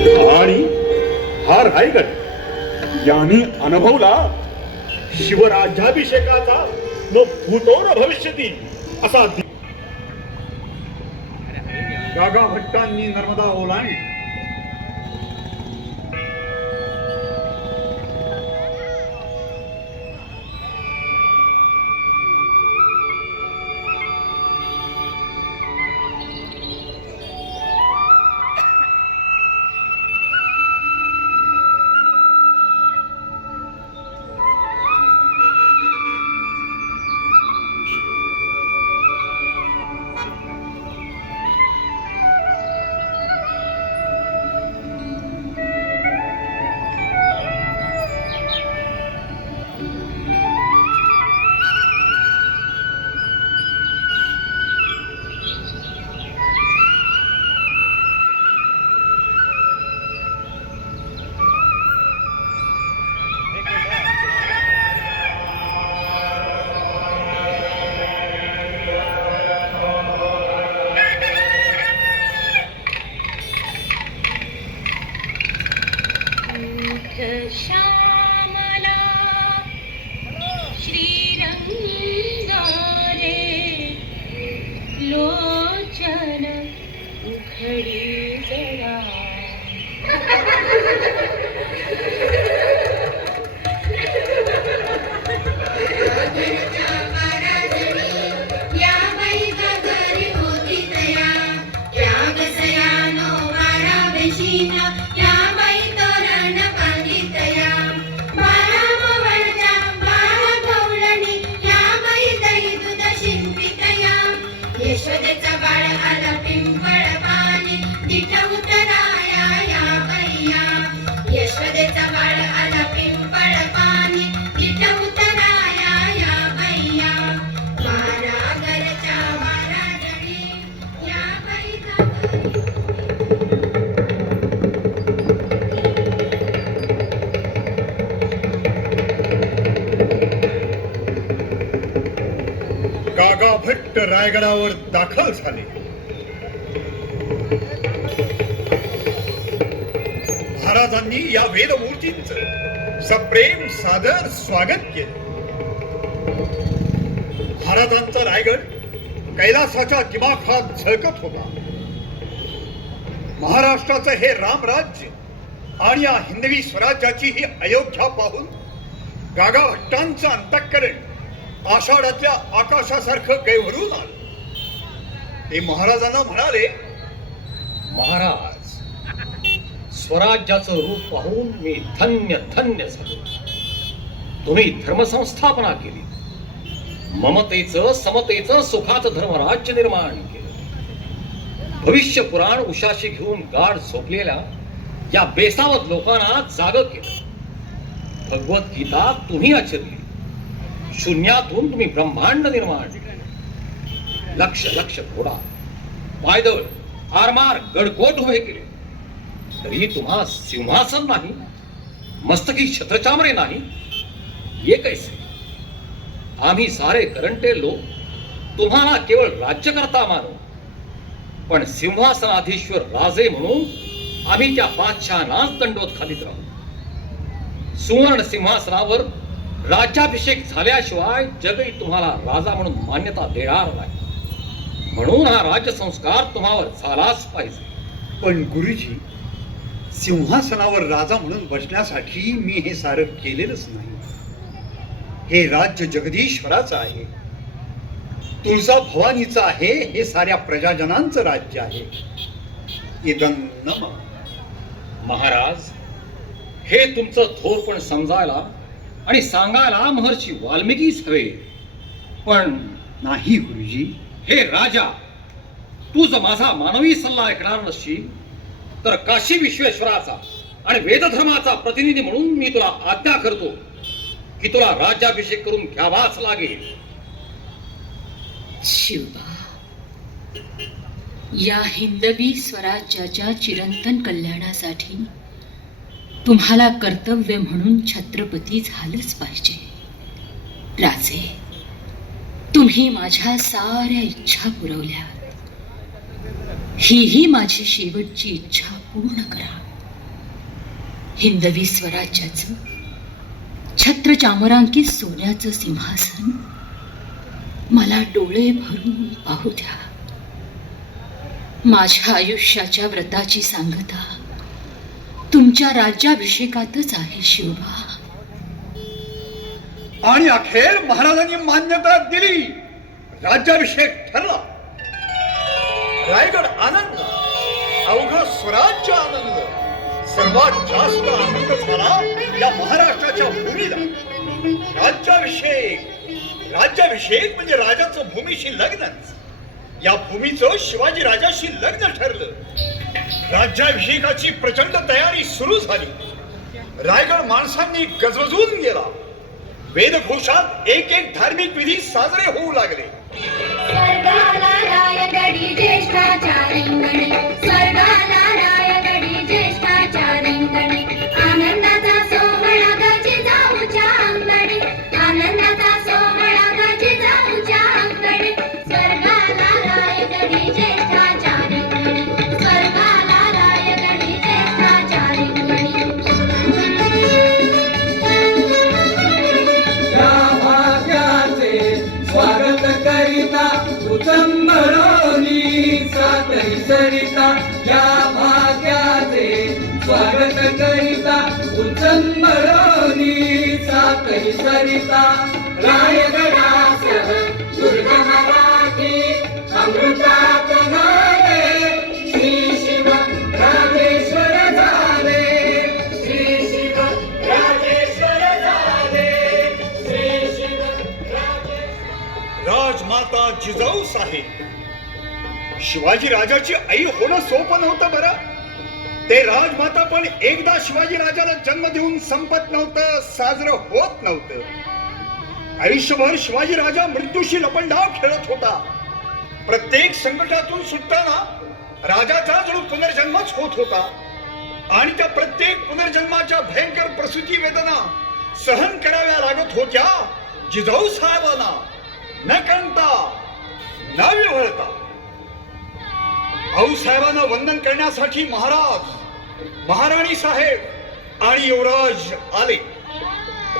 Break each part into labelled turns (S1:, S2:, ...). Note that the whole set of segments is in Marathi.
S1: आणि हा रायगड याने अनुभवला शिवराज्याभिषेकाचा व भूतोर भविष्यती असा दि- गागा भट्टांनी नर्मदा ओलांड
S2: चन उखडी जरा.
S1: रायगडावर दाखल झाले. महाराजांनी या वेदमूर्तींच सप्रेम सादर स्वागत केले. महाराजांचा रायगड कैलासाच्या दिमाखात झळकत होता. महाराष्ट्राचं हे रामराज्य आणि या हिंदवी स्वराज्याची ही अयोध्या पाहून गागाभट्टांचं अंतःकरण आषाढातल्या आकाशासारखं गैवरून आलं ते महाराजांना म्हणाले
S3: महाराज स्वराज्याचं रूप पाहून मी धन्य धन्य झालो. तुम्ही धर्मसंस्थापना केली. ममतेचं समतेचं सुखाचं धर्मराज्य निर्माण केलं. भविष्य पुराण उशाशी घेऊन गाढ झोपलेल्या या बेसावत लोकांना जाग केलं. भगवत गीता तुम्ही आचरली. शून्यातून तुम्ही ब्रह्मांड निर्माण. लक्ष लक्ष घोडा. पायदळ आरमार गडकोट उभे केले. तरी तुम्हा सिंहासन नाही. मस्तकी छत्रचामरे नाही. ये कैसे? आम्ही सारे करंटे लोक. तुम्हाला केवळ राज्यकर्ता मानू. पण सिंहासनाधीश्वर राजे म्हणून आम्ही त्या बादशहानाच दंडोत खालीत राहू. सुवर्ण सिंहासनावर राज्याभिषेक झाल्याशिवाय जगही तुम्हाला राजा म्हणून मान्यता देणार नाही. म्हणून हा राज्यसंस्कार तुम्हावर झालाच पाहिजे.
S4: पण गुरुजी सिंहासनावर राजा म्हणून बसण्यासाठी मी हे सारं केलेलंच नाही. हे राज्य जगदीश्वराचं आहे. तुळजा भवानीचं आहे हे साऱ्या प्रजाजनांचं राज्य आहे. इदं नम.
S3: महाराज हे तुमचं थोरपण समजायला आणि सांगायला महर्षी वाल्मिकीच हवे पण
S4: नाही गुरुजी.
S3: हे राजा तू जर माझा मानवी सल्ला ऐकणार नसशील. तर काशी विश्वेश्वराचा आणि वेदधर्माचा प्रतिनिधी म्हणून मी तुला आज्ञा करतो की तुला राज्याभिषेक करून घ्यावाच लागेल.
S2: शिवबा या हिंदवी स्वराज्याच्या चिरंतन कल्याणासाठी तुम्हाला कर्तव्य म्हणून छत्रपती झालंच पाहिजे. राजे तुम्ही माझ्या साऱ्या इच्छा पुरवल्या. हीही माझी शेवटची इच्छा पूर्ण करा.
S5: हिंदवी स्वराज्याचं छत्र चामरांकित सोन्याचं सिंहासन मला डोळे भरून पाहू द्या. माझ्या आयुष्याच्या व्रताची सांगता तुमच्या राज्याभिषेकातच आहे शिवबा.
S1: आणि अखेर महाराजांनी मान्यता दिली. राज्याभिषेक ठरला. रायगड आनंद अवघ स्वराज्य आनंद सर्वात जास्त आनंद झाला या महाराष्ट्राच्या भूमीला. राज्याभिषेक राज्याभिषेक म्हणजे राजाचं भूमीशी लग्नच या भूमीचं शिवाजी राजाशी लग्न ठरलं. राज्याभिषेकाची प्रचंड तयारी सुरू झाली. रायगड माणसांनी गजबजून गेला. वेदघोषात एक एक धार्मिक विधी साजरे होऊ लागले.
S2: स्वर्गाला रायगडी ज्येष्ठाच्या रिंगणी स्वर्गाला
S6: सातही सरिता या भाग्याचे स्वागत करिता उचंबरोनी सातही सरिता रायगडास दुर्ग मराठी अमृतात नावे श्री शिव राजेश्वर झाले. श्री शिव राजेश्वर झाले. श्री शिव राजेश्वर
S1: राजमाता जिजाऊ साहेब. शिवाजी राजाची आई होणं सोपं नव्हतं बरं. ते राजमाता पण एकदा शिवाजी राजाला जन्म देऊन संपत नव्हतं साजरं होत नव्हतं. आयुष्यभर शिवाजी राजा मृत्यूशी लपंडाव खेळत होता. प्रत्येक संकटातून सुटताना राजाचा जणू पुनर्जन्मच होत होता. आणि त्या प्रत्येक पुनर्जन्माच्या भयंकर प्रसूती वेदना सहन कराव्या लागत होत्या. जिजाऊ साहेबांना न कणता न विवळता साहेबांना वंदन करण्यासाठी महाराज महाराणी साहेब आणि युवराज आले.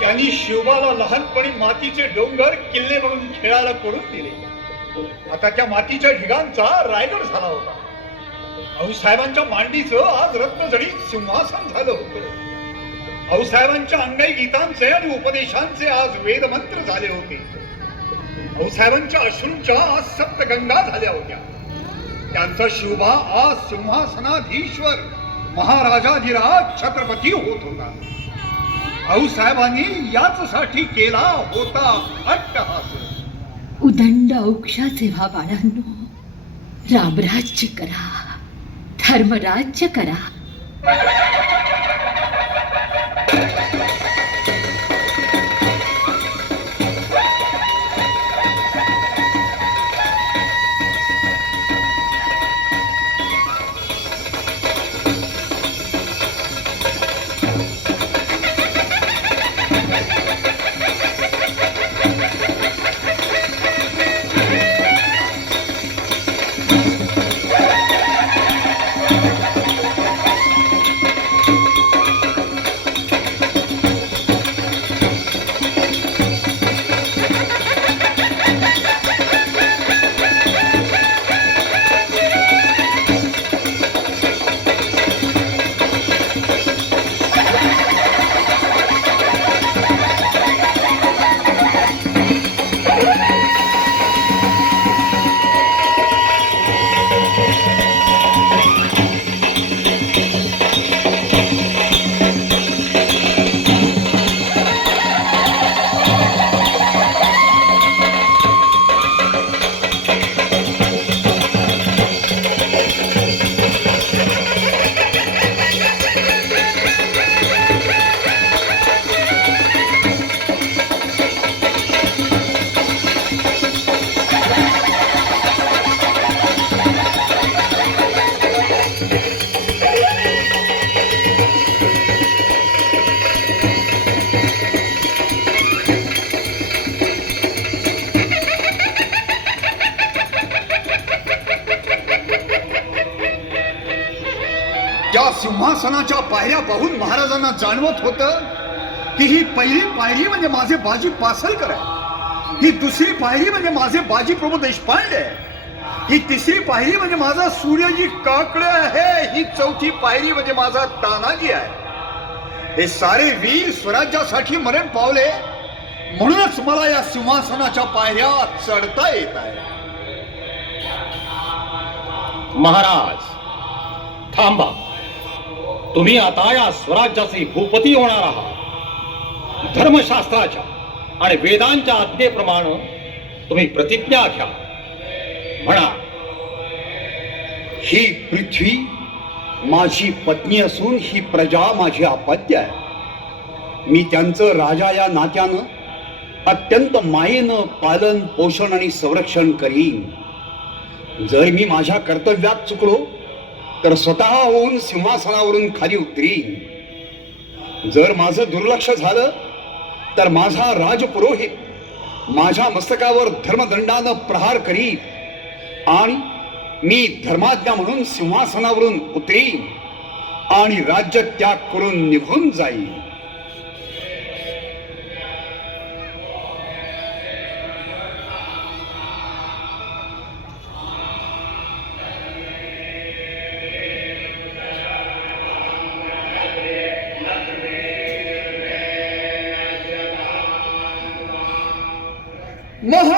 S1: त्यांनी शिवबाला लहानपणी मातीचे डोंगर किल्ले म्हणून खेळायला करून दिले. आता त्या मातीच्या ढिगांचा रायगड झाला होता. आऊसाहेबांच्या मांडीचं आज रत्नजडीत सिंहासन झालं होतं. आऊसाहेबांच्या अंगाई गीतांचे आणि उपदेशांचे आज वेदमंत्र झाले होते. आऊसाहेबांच्या अश्रूंच्या आज सप्तगंगा झाल्या होत्या. त्यांचा शिवबा आज सिंहासनाधीश्वर महाराजाधिराज छत्रपती होत होता. आऊसाहेबांनी याचसाठी केला होता अट्टहास.
S5: उदंड औक्षाचे व्हा बाळांनो. रामराज्य करा. धर्मराज्य करा.
S2: महाराजांना जाणवत होतं की ही पहिली पायरी म्हणजे माझे बाजी पासलकर आहे. ही दुसरी पायरी म्हणजे माझे बाजी प्रभू देशपांडे आहे. ही तिसरी पायरी म्हणजे माझा सूर्यजी काकडे आहे. ही चौथी पायरी म्हणजे माझा तानाजी आहे. हे सारे वीर स्वराज्यासाठी मरण पावले. म्हणूनच मला या सिंहासनाच्या पायऱ्या चढता येत आहे.
S3: महाराज थांबा. तुम्ही आता या स्वराज्याचे भूपती होणार आहात. धर्मशास्त्राच्या आणि वेदांच्या आज्ञेप्रमाणे तुम्ही प्रतिज्ञा घ्या. म्हणा
S1: ही पृथ्वी माझी पत्नी असून ही प्रजा माझी अपत्य आहे. मी त्यांचं राजा या नात्यानं अत्यंत मायेनं पालन पोषण आणि संरक्षण करीन. जर मी माझ्या कर्तव्यात चुकलो तर स्वतः होऊन सिंहासनावरून खाली उतरीन जर माझं दुर्लक्ष झालं तर माझा राजपुरोहित माझ्या मस्तकावर धर्मदंडानं प्रहार करीन आणि मी धर्माज्ञा म्हणून सिंहासनावरून उतरीन आणि राज्य त्याग करून निघून जाईन.
S2: महाराज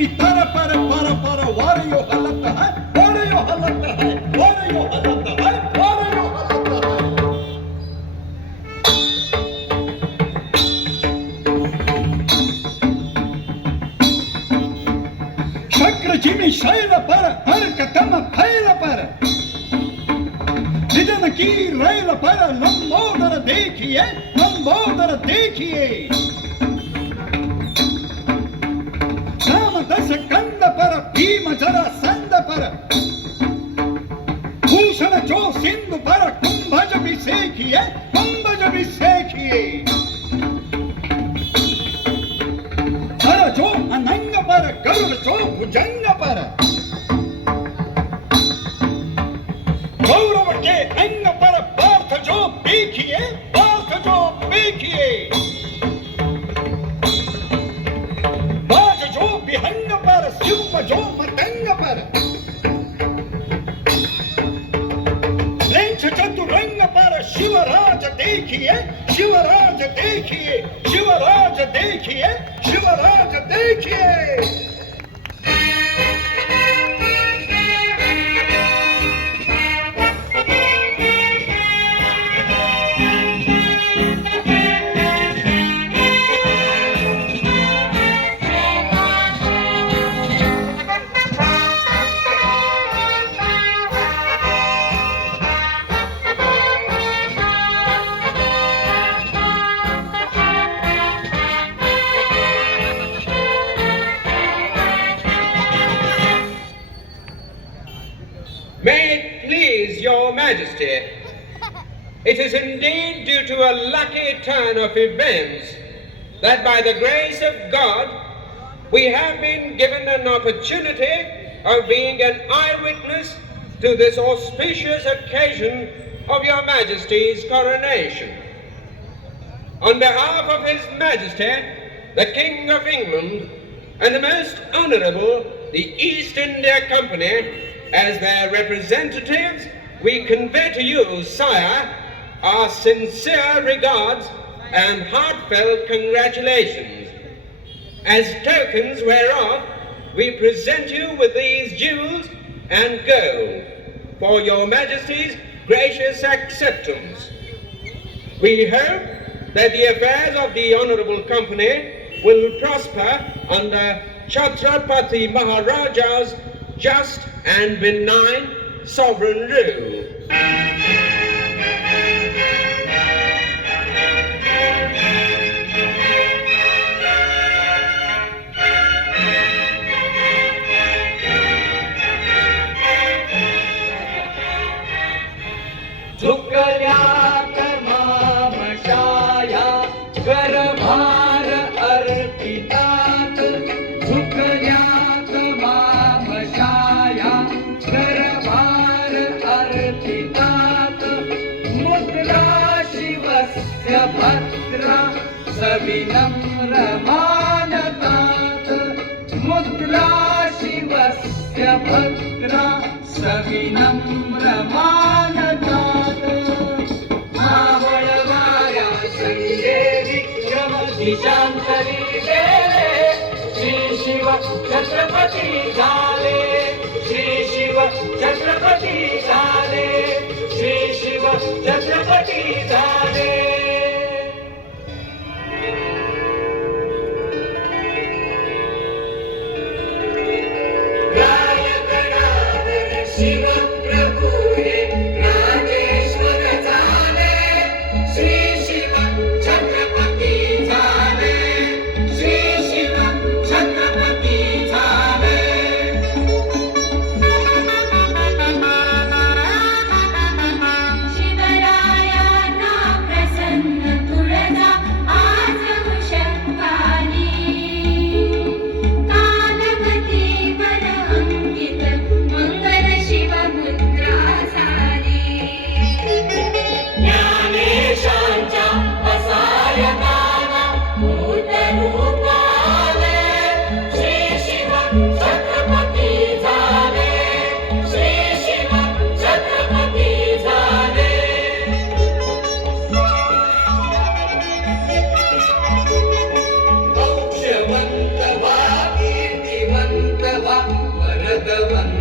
S1: लगत जिमी तारा पर पर पर वार यो हलत है वार यो हलत है वार यो हलत है वार यो हलत है शक्र जिमी शैल पर हर कदम फैल पर जो भुजंग पर। गौरव के अंग पर पार्थ जो देखिए पार्थ जो देखिए बाज जो विहंग पर शिव जो मतंग पर। लेंछ चतुरंग पर शिवराज देखिए शिवराज देखिए शिवराज देखिए शिवराज देखिए।
S7: To a lucky turn of events that by the grace of God we have been given an opportunity of being an eyewitness to this auspicious occasion of your majesty's coronation. On behalf of his majesty, the King of England, and the most honorable, the East India Company, as their representatives, we convey to you, sire, our sincere regards and heartfelt congratulations. As tokens whereof, we present you with these jewels and gold for your majesty's gracious acceptance. We hope that the affairs of the honorable company will prosper under Chhatrapati Maharaja's just and benign sovereign rule.
S6: देशांतरी गेले श्री शिव छत्रपती झाले। श्री शिव छत्रपती झाले। श्री शिव छत्रपती झाले। Delman.